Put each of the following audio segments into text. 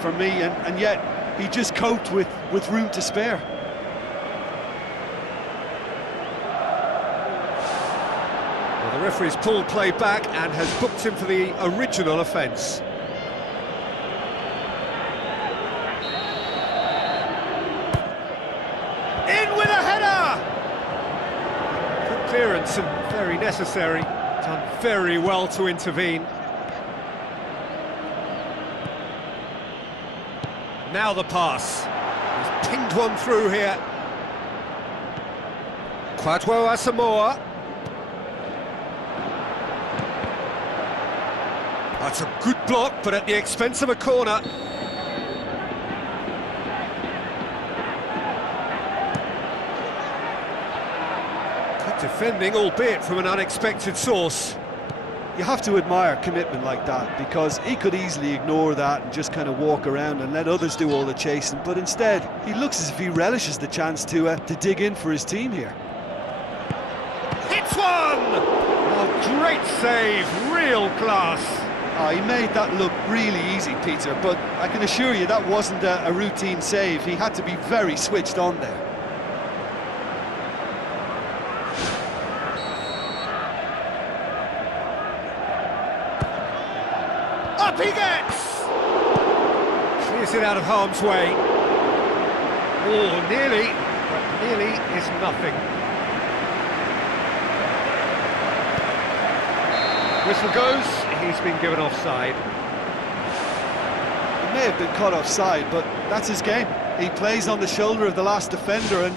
for me, and yet he just coped with room to spare. Well, the referee's pulled play back and has booked him for the original offence. In with a header! Good clearance and very necessary. Done very well to intervene. Now the pass. He's pinged one through here. Kwadwo Asamoah. That's a good block, but at the expense of a corner. Good defending, albeit from an unexpected source. You have to admire commitment like that, because he could easily ignore that and just kind of walk around and let others do all the chasing, but instead he looks as if he relishes the chance to dig in for his team here. Hits one! Oh, great save, real class. He made that look really easy, Peter, but I can assure you that wasn't a routine save. He had to be very switched on there. Up he gets! Clears it out of harm's way. Oh, nearly, but nearly is nothing. Whistle goes, he's been given offside. He may have been caught offside, but that's his game. He plays on the shoulder of the last defender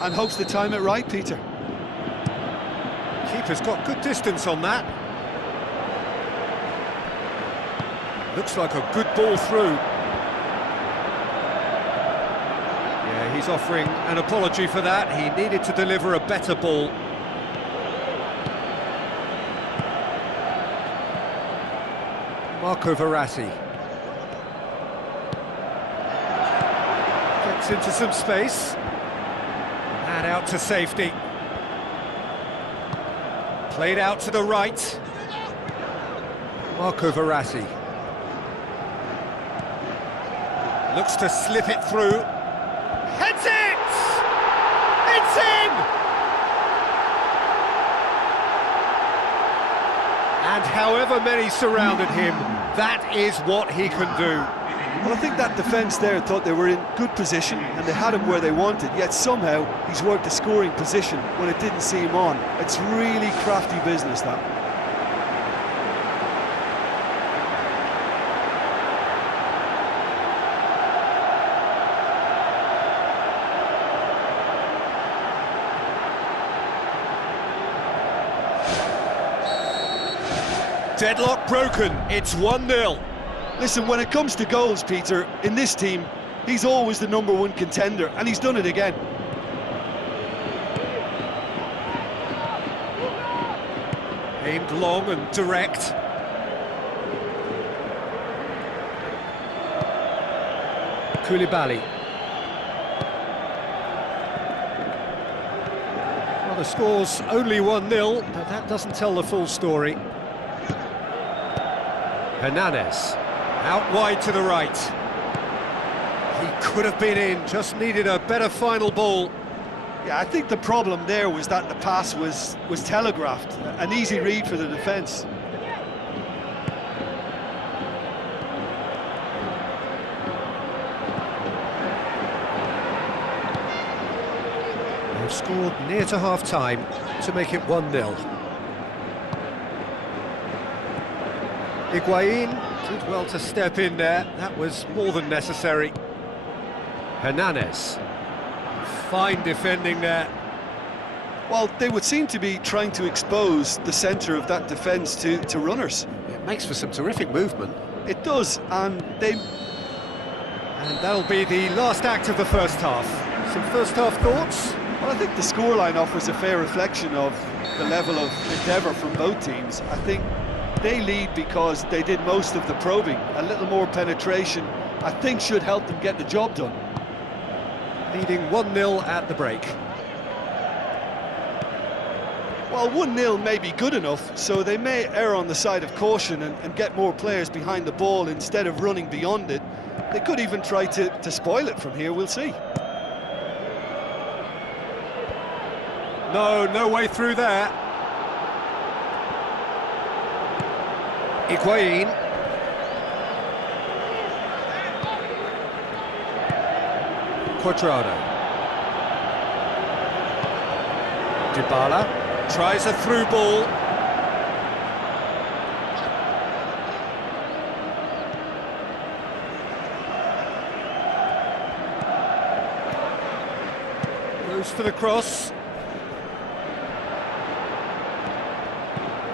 and hopes to time it right, Peter. Keeper's got good distance on that. Looks like a good ball through. Yeah, he's offering an apology for that. He needed to deliver a better ball. Marco Verratti. Gets into some space. And out to safety. Played out to the right. Marco Verratti. Looks to slip it through. Heads it! It's in! And however many surrounded him, that is what he can do. Well, I think that defence there thought they were in good position and they had him where they wanted, yet somehow he's worked a scoring position when it didn't seem on. It's really crafty business, that. Deadlock broken, it's 1-0. Listen, when it comes to goals, Peter, in this team, he's always the #1 contender, and he's done it again. Aimed long and direct. Koulibaly. Well, the score's only 1-0, but that doesn't tell the full story. Hernanes, out wide to the right. He could have been in, just needed a better final ball. Yeah, I think the problem there was that the pass was telegraphed, an easy read for the defence. They've scored near to half-time to make it 1-0. Higuain did well to step in there, that was more than necessary. Hernanes, fine defending there. Well, they would seem to be trying to expose the centre of that defence to runners. It makes for some terrific movement. It does, and they... And that'll be the last act of the first half. Some first half thoughts? Well, I think the scoreline offers a fair reflection of the level of endeavour from both teams. I think they lead because they did most of the probing. A little more penetration, I think, should help them get the job done. Leading 1-0 at the break. Well, 1-0 may be good enough, so they may err on the side of caution and get more players behind the ball instead of running beyond it. They could even try to spoil it from here, we'll see. No way through there. Higuain. Cuadrado. Dybala tries a through ball. Goes for the cross.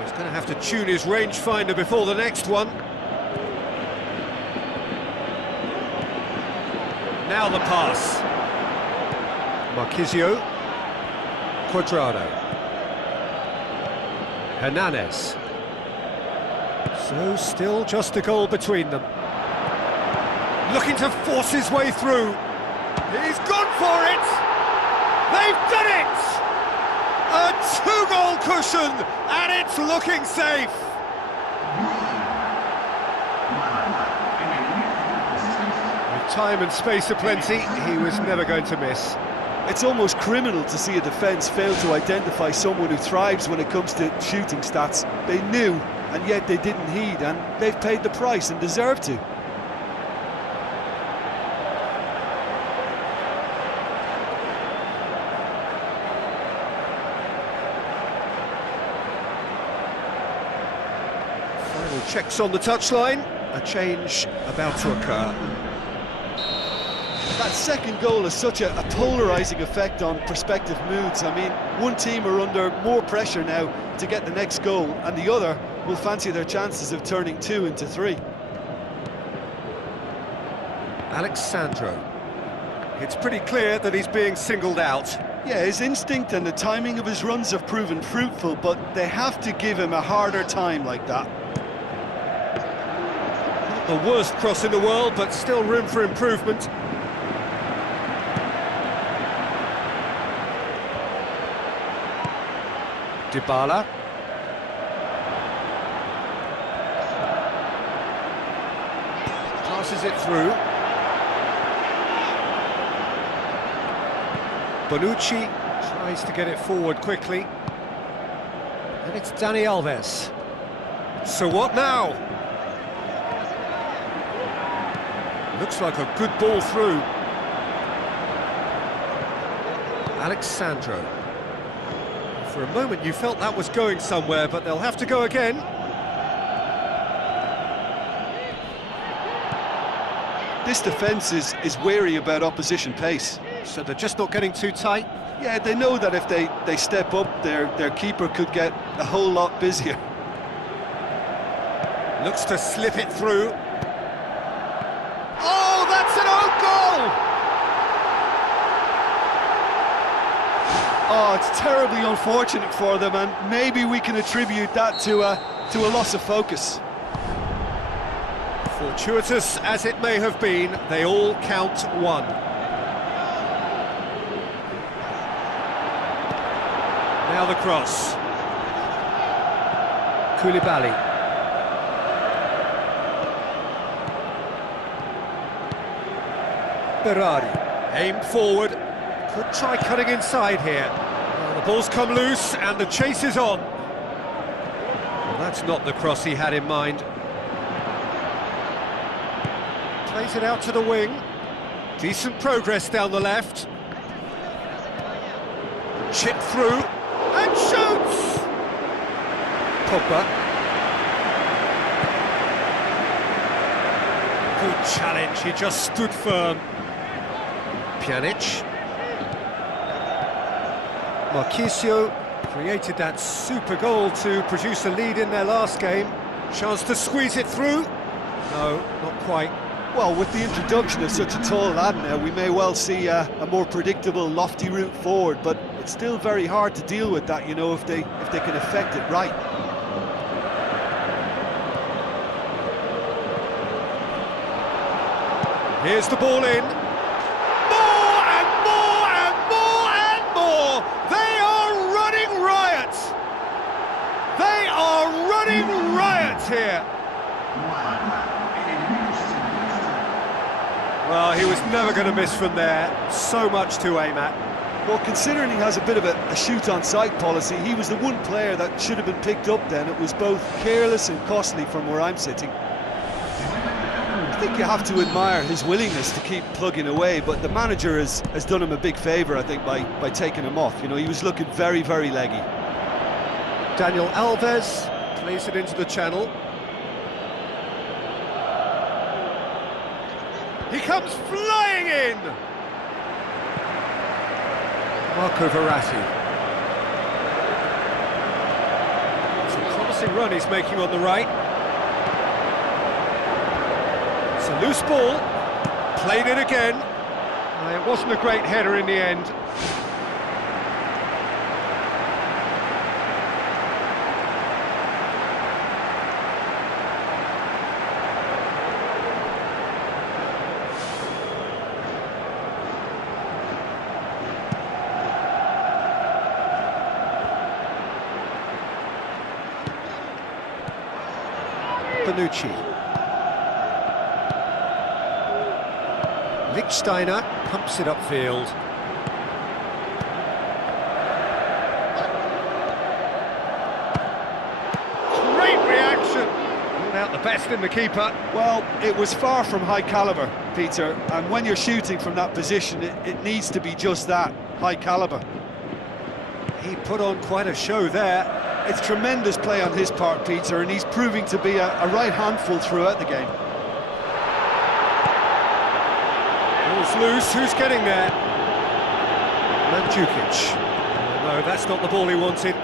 He's going to have to tune his rangefinder before the next one. Now the pass. Marquisio. Cuadrado. Hernandez. So still just a goal between them. Looking to force his way through. He's gone for it! They've done it! A two-goal cushion, and it's looking safe! With time and space aplenty, he was never going to miss. It's almost criminal to see a defence fail to identify someone who thrives when it comes to shooting stats. They knew, and yet they didn't heed, and they've paid the price and deserve to. Final checks on the touchline, a change about to occur. That second goal has such a polarising effect on prospective moods. I mean, one team are under more pressure now to get the next goal, and the other will fancy their chances of turning 2 into 3. Alex Sandro. It's pretty clear that he's being singled out. Yeah, his instinct and the timing of his runs have proven fruitful, but they have to give him a harder time like that. Not the worst cross in the world, but still room for improvement. Dybala. Passes it through. Bonucci tries to get it forward quickly. And it's Dani Alves. So what now? Looks like a good ball through. Alex Sandro. For a moment you felt that was going somewhere, but they'll have to go again. This defence is wary about opposition pace. So they're just not getting too tight? Yeah, they know that if they step up, their keeper could get a whole lot busier. Looks to slip it through. Oh, that's an own goal! Oh, it's terribly unfortunate for them, and maybe we can attribute that to a loss of focus. Fortuitous as it may have been, they all count one. Now the cross. Koulibaly. Berardi. Aimed forward. Could try cutting inside here. Well, the ball's come loose and the chase is on. Well, that's not the cross he had in mind. Plays it out to the wing. Decent progress down the left. Chip through. And shoots! Pogba. Good challenge, he just stood firm. Pjanic. Marquisio created that super goal to produce a lead in their last game. Chance to squeeze it through. No, not quite. Well, with the introduction of such a tall lad now, we may well see a more predictable, lofty route forward, but it's still very hard to deal with that, you know, if they can effect it right. Here's the ball in. More and more and more and more! They are running riot! They are running riot here! Well, he was never going to miss from there. So much to aim at. Well, considering he has a bit of a shoot-on-sight policy, he was the one player that should have been picked up then. It was both careless and costly from where I'm sitting. I think you have to admire his willingness to keep plugging away, but the manager has done him a big favour, I think, by taking him off. You know, he was looking very, very leggy. Daniel Alves plays it into the channel. He comes flying in! Marco Verratti. It's a promising run he's making on the right. It's a loose ball. Played it again. It wasn't a great header in the end. Bonucci. Lichtsteiner pumps it upfield. Great reaction! Brought out the best in the keeper. Well, it was far from high calibre, Peter, and when you're shooting from that position, it needs to be just that, high calibre. He put on quite a show there. It's tremendous play on his part, Peter, and he's proving to be a right handful throughout the game. Ball's loose, who's getting there? Mandzukic. No, that's not the ball he wanted.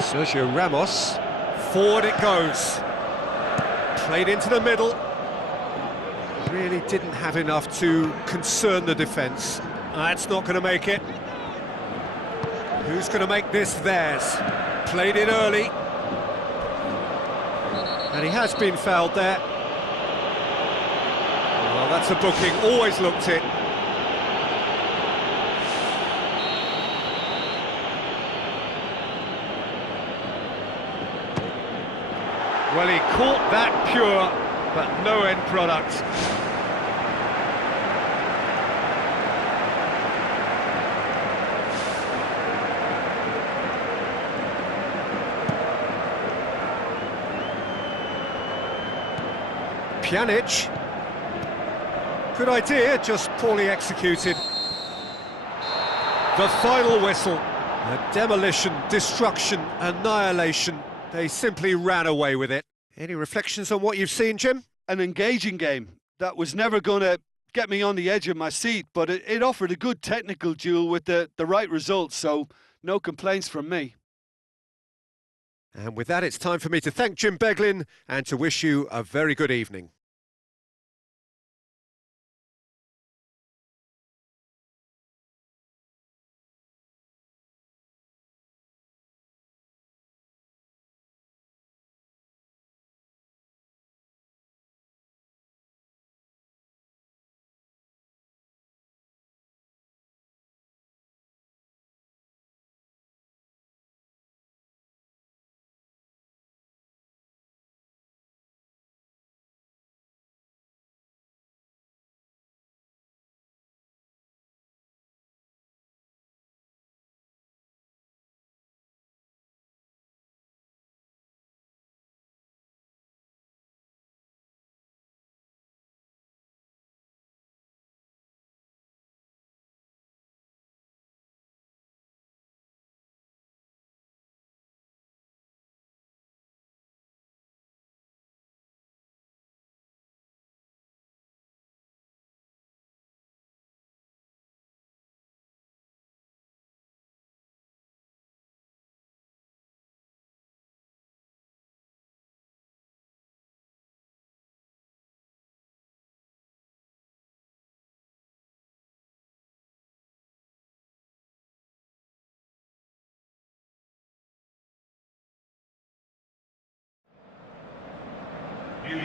Sergio Ramos. Forward it goes. Played into the middle. Really didn't have enough to concern the defence. That's not going to make it. Who's going to make this theirs? Played it early. And he has been fouled there. Well, that's a booking, always looked it. Well, he caught that pure, but no end product. Pjanic. Good idea, just poorly executed. The final whistle. A demolition, destruction, annihilation. They simply ran away with it. Any reflections on what you've seen, Jim? An engaging game that was never going to get me on the edge of my seat, but it offered a good technical duel with the right results, so no complaints from me. And with that, it's time for me to thank Jim Beglin and to wish you a very good evening. You